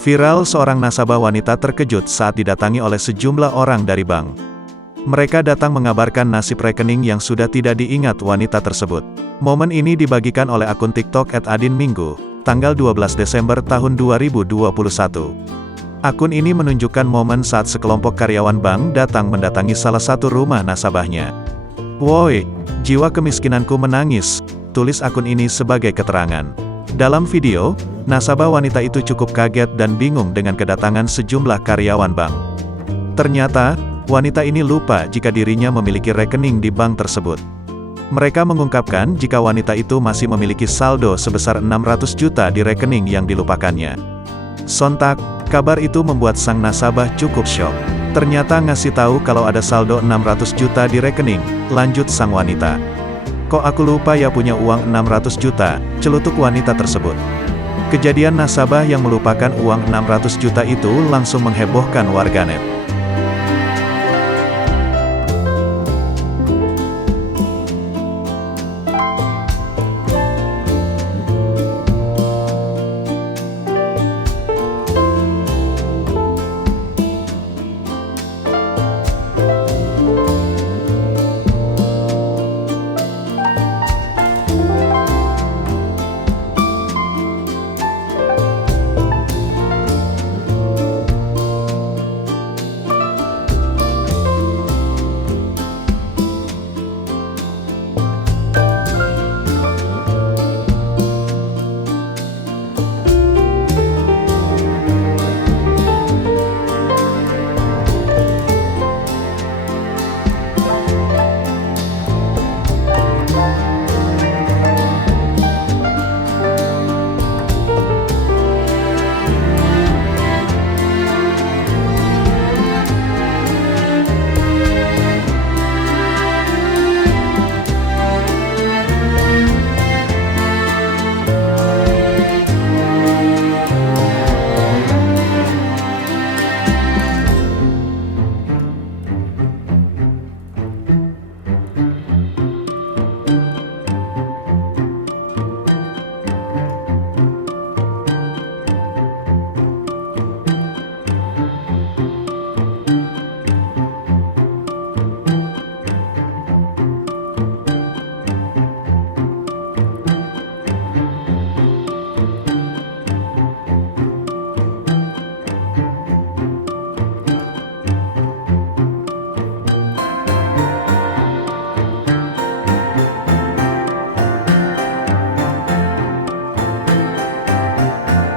Viral, seorang nasabah wanita terkejut saat didatangi oleh sejumlah orang dari bank. Mereka datang mengabarkan nasib rekening yang sudah tidak diingat wanita tersebut. Momen ini dibagikan oleh akun TikTok @adinminggu, tanggal 12 Desember tahun 2021. Akun ini menunjukkan momen saat sekelompok karyawan bank datang mendatangi salah satu rumah nasabahnya. "Woi, jiwa kemiskinanku menangis," tulis akun ini sebagai keterangan. Dalam video, nasabah wanita itu cukup kaget dan bingung dengan kedatangan sejumlah karyawan bank. Ternyata, wanita ini lupa jika dirinya memiliki rekening di bank tersebut. Mereka mengungkapkan jika wanita itu masih memiliki saldo sebesar 600 juta di rekening yang dilupakannya. Sontak, kabar itu membuat sang nasabah cukup syok. Ternyata ngasih tahu kalau ada saldo 600 juta di rekening, lanjut sang wanita. "Kok aku lupa ya punya uang 600 juta, celutuk wanita tersebut. Kejadian nasabah yang melupakan uang 600 juta itu langsung menghebohkan warganet.